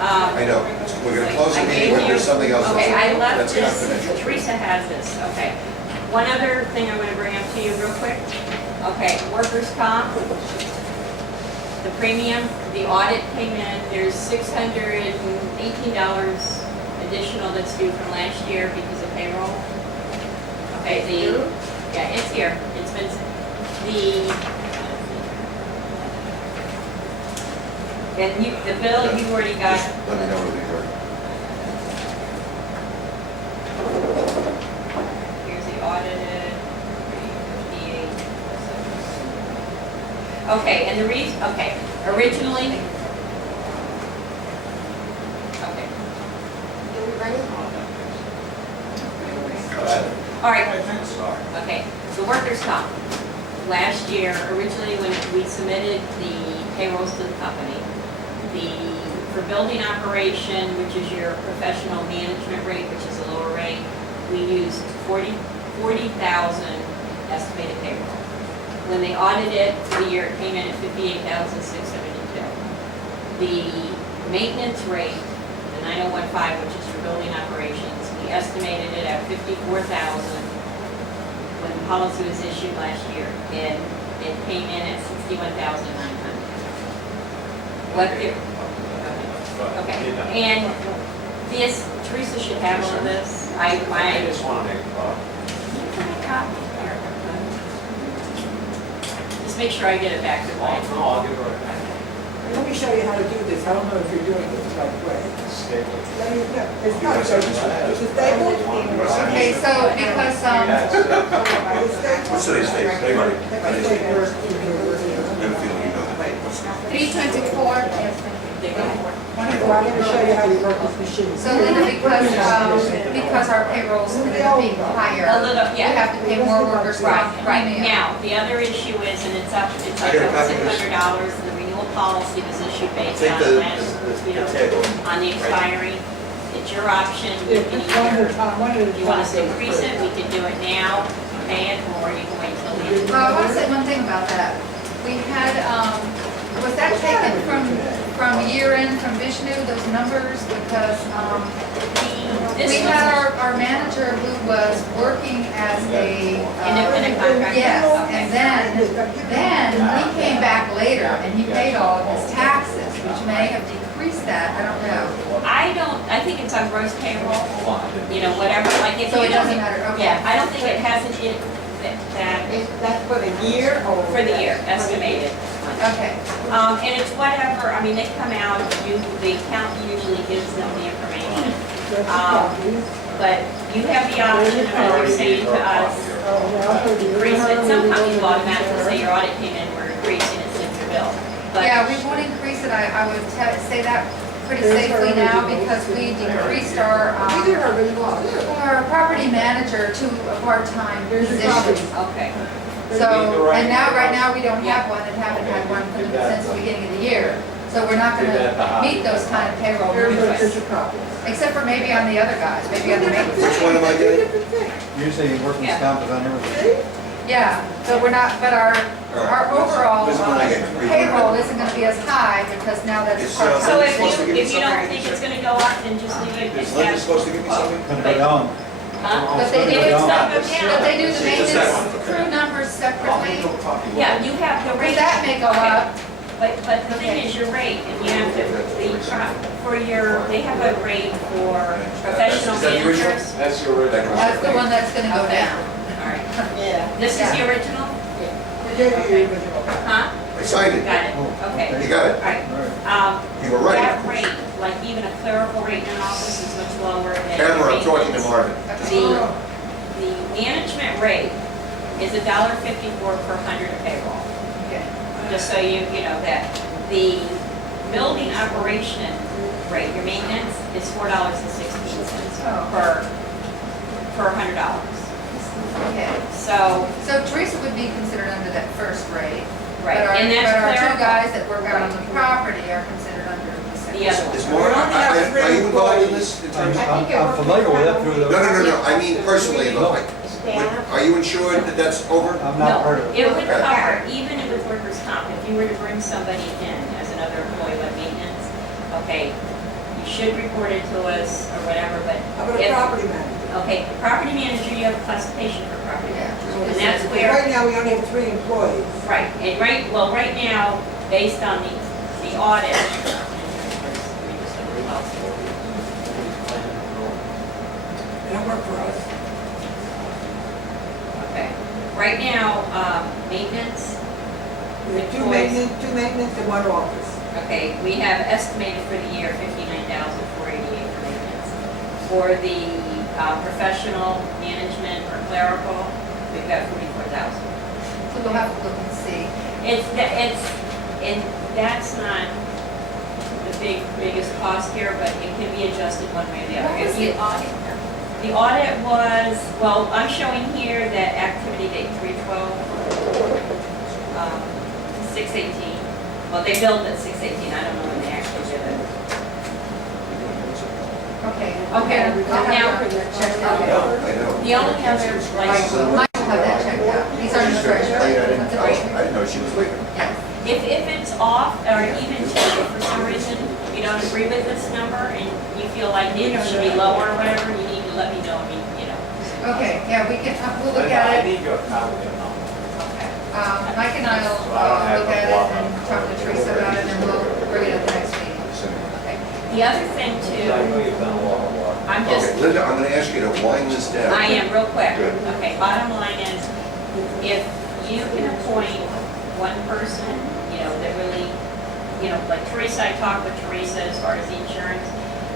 I know, we're gonna close the meeting, but there's something else Okay, I that's left this, confidential. Teresa has this, okay. One other thing I'm gonna bring up to you real quick. Okay, workers' comp. The premium, the audit came in, there's $618 additional that's due from last year because of payroll. Okay, yeah, it's here. It's been, and the bill you already got. Just let me know when these are. Here's the audited, 358. Okay, and the reason, okay, originally. Okay. All right. Okay, the workers' comp. Last year, originally when we submitted the payrolls to the company, for building operation, which is your professional management rate, which is a lower rate, we used 40,000 estimated payroll. When they audited it for the year, it came in at 58,672. The maintenance rate, the 9015, which is for building operations, we estimated it at 54,000 when the policy was issued last year, and it came in at 61,900. What if, okay, and this, Teresa should have all of this. I just want to make a copy. Can you make a copy? Here. Just make sure I get it back to No, Mike. I'll give it right back. Let me show you how to do this. I don't know if you're doing it the right way. Staple. Let me, no, it's not so. It's a staple. Okay, so because, What's today's date? February. I have a feeling you know that. 324. Well, I'm gonna show you how you work this machine. So Linda, because our payrolls are gonna be higher, A little, we yeah. have to pay more workers' comp Right, premium. now, the other issue is, and it's like I got a over copy of this. $600, the renewal policy was issued based Take on the last, table. on the expiry. It's your option, you can One at a either, time, one at a time. you want us to increase it, we can do it now, pay it, or you can wait till the end. I want to say one thing about that. We had, was that taken from year end from Vishnu, those numbers? Because This we was- had our manager who was working as a. Independent contractor. Yes, and then he came back later and he paid all of his taxes, which may have decreased that, I don't know. I think it's on gross payroll, you know, whatever, like if So you it don't. doesn't matter, okay. Yeah, I don't think it hasn't, that, That's for the year or? for the year, estimated. Okay, And it's whatever, I mean, they come out, the accountant usually gives them the information. But you have the option of either saying to us, increase it. Some companies will automatically say your audit came in, we're increasing it since your bill. But yeah, we won't increase it, I would say that pretty safely now because we decreased our property manager to a part-time position. Okay, So, and now, right now, we don't have one and haven't had one since the beginning of the year. So we're not gonna meet those kind of payroll numbers, except for maybe on the other guys, maybe on the maintenance. Which one am I getting? Usually workman's Yeah. comp is on everything. Yeah, but we're not, but our overall This is when I get payroll isn't gonna be as high because now that's It's, part-time. so if supposed to give me you don't something? think it's gonna go up, then just leave it Is at Linda that. supposed to give me something? Gonna go down. Huh? But they do, If it's not go but down, they do the Just maintenance that one, okay. crew numbers separately. yeah, you have the Because rate. that may go Okay. up. But the thing is your rate, and you have to, for your, they have a rate for professional Is that the original? managers. That's your original. That's the one that's gonna go Okay. down. All right. Yeah. This is the original? Huh? I signed it. Got it, okay. You got it. All right. You were right, of That course. rate, like even a clerical rate in an office is much lower than. Camera, I'm talking to Marvin. The management rate is $1.54 per 100 of payroll. Okay. Just so you know that. The building operation rate, your maintenance, is $4.16 per $100. Okay. So, So Teresa would be considered under that first rate. right, But our, and but our that's two clerical. guys that work out on the property are considered under the second. The other one. Is Marvin, are you involved in this in terms of? I'm familiar with it through the. No, I mean personally, like, are you insured that that's over? I'm not part of No, it. it would cover, even with workers' comp, if you were to bring somebody in as another employee like maintenance, okay, should report it to us or whatever, but How about a if- property manager? okay, property manager, you have a classification for property Yeah. manager. And that's Because where, right now, we only have 3 employees. right, and right now, based on the audit. They don't work for us. Okay, right now, maintenance, We have 2 maintenance and 1 office. okay, we have estimated for the year 59,488 for maintenance. For the professional management or clerical, we've got 44,000. So we'll have to look and see. And that's not the biggest cost here, but it can be adjusted one way or the other. What was If you- the audit? The audit was, well, I'm showing here that activity date 3/12, 6/18. Well, they billed at 6/18, I don't know when they actually did it. Okay. Okay, I'll now- have her check I out. know. The only other, like, Mike will have that checked out. These are the She's gonna treasurer. tell you I That's didn't, a great- I didn't know she was leaving. Yes. if it's off, or even for some reason you don't agree with this number and you feel like it should be lower or whatever, you need to let me know, Okay, yeah, we can, we'll look Linda, I at it. need your copy of them. Okay. Mike and I will So I don't have look at to it walk and on. talk to Teresa about it, and we'll bring it at the next meeting. Okay. The other thing I know too, you've done a lot of work. I'm just, Okay, Linda, I'm gonna ask you to wind this down. I am, real quick. Good. Okay, bottom line is, if you can appoint one person, that really, like Teresa, I talked with Teresa as far as the insurance.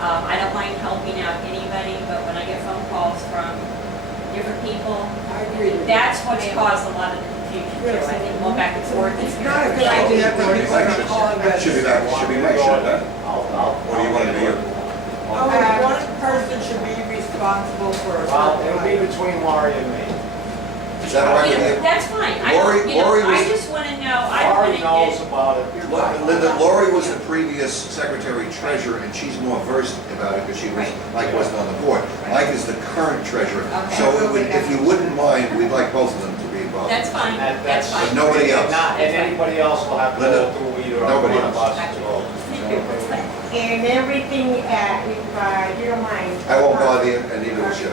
I don't mind helping out anybody, but when I get phone calls from different people, I agree with you. that's what's caused a lot of the confusion too. I think going back and forth. It's not a good idea for people to call and Should be back, should be Mike, should that? What do you want to do? Only one person should be responsible for a Well, it'll be certain between Laurie and me. Is that all right with you? That's fine. Lori I was- just want to know, I don't want Laurie to knows get, about it. Linda, Lori was the previous secretary treasurer, and she's more versed about it because she was, Mike wasn't on the board. Mike is the current treasurer. Okay. So it would, if you wouldn't mind, we'd like both of them to be involved. that's fine, And that's that's- fine. Nobody else. And anybody else will have to Linda, go through either nobody one of else. us. And everything, if you don't mind. I won't bother you, and neither will she.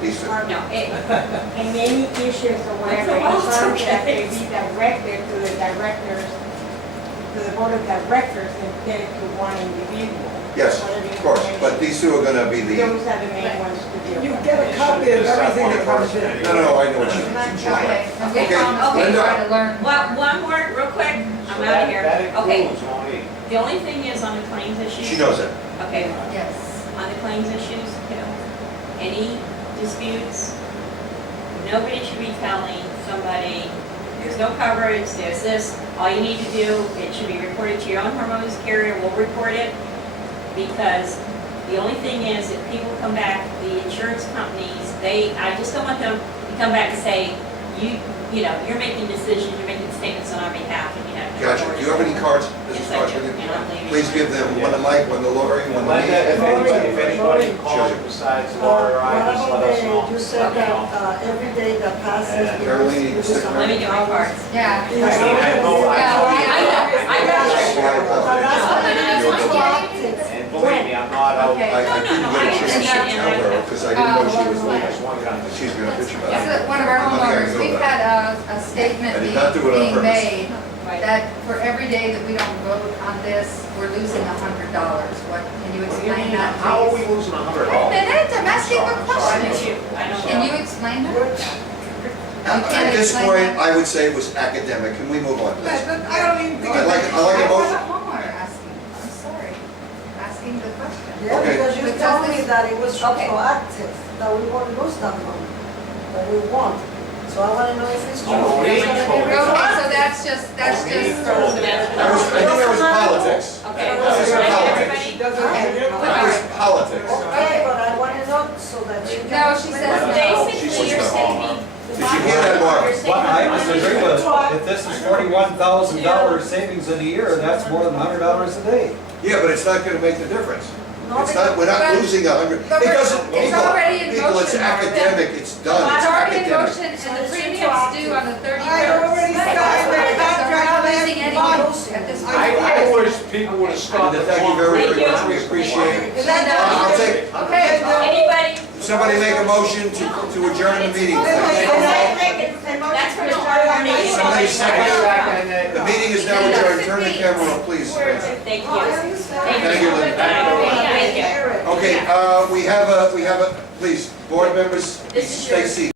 These two. No, And any issues or whatever, Oh, concerns that okay. may be directed to the directors, to the board of directors instead to one individual. Yes, Whatever of course, but information. these two are gonna be the, Those are the main ones to deal You with. get a copy of everything that comes in. no, I know what she's Okay, saying. and we Okay, promise to Linda. try to learn. one more, real quick, I'm out of here. That Okay, includes only, the only thing is on the claims issues. She knows it. Okay, Yes. on the claims issues, any disputes, nobody should be telling somebody, there's no coverage, there's this, all you need to do, it should be reported to your own homeowner's carrier, we'll report it, because the only thing is, if people come back, the insurance companies, I just don't want them to come back and say, you're making decisions, you're making statements on our behalf, and you have no Gotcha. Do you have any cards, Yes, business I cards do, with you? and I'm leaving. Please give them one to Mike, one to Lori, one to me. Linda, if anybody Lori. calls you besides Laura or I, just let us know. You said Let me know. that every day that passes. And Caroline, you can stick Let me get my cards. Yeah. I mean, I know, I got you. And believe me, I'm not out. Okay. I couldn't get a chance to tell her, because I didn't know she was leaving. Just one kind of- She's gonna bitch about This it. is one of our homeowners, we've had a statement I did not do it on being purpose. made that for every day that we don't vote on this, we're losing $100. What, can you explain that, How are we please? losing $100? Wait a minute, I'm asking a I know question. you, I know. Can you explain that? At this explain point, that? I would say it was academic. Can we move on, But please? I don't even think. I like a I was motion. a homeowner asking, I'm sorry, asking the question. Yeah, Okay. because you Because told me this- that it was Okay. proactive, that we won't lose that money, that we won't. So I wanna know if it's true. Oh, we- It's gonna be Okay, so that's just, I think that was politics. Okay, This is right, politics. everybody? Doesn't Okay. That was politics. Okay, but I wanna know so that you can. No, she says no. Basically, you're saying. Did you hear that, Mark? You're saying- Well, I disagree with it. If this is $41,000 savings in a year, that's more than $100 a day. Yeah, but it's not gonna make the difference. No, It's not, we're not but- losing 100. but It we're- doesn't, it's already in people, it's motion, Mark. academic, it's done, It's it's already in academic. motion and the premiums due on the 31st. I already signed the contract losing any at this point. I wish people would have stopped. Linda, thank you very, Thank very you. much, we appreciate it. Is that I'll take, Okay. Anybody? somebody make a motion to adjourn the meeting. That's for our meeting. Somebody second it. Second The meeting is now adjourned, turn the camera on, please. Thank you. Thank you, Linda. Thank you. Okay, we have a, please, board members, stay seated.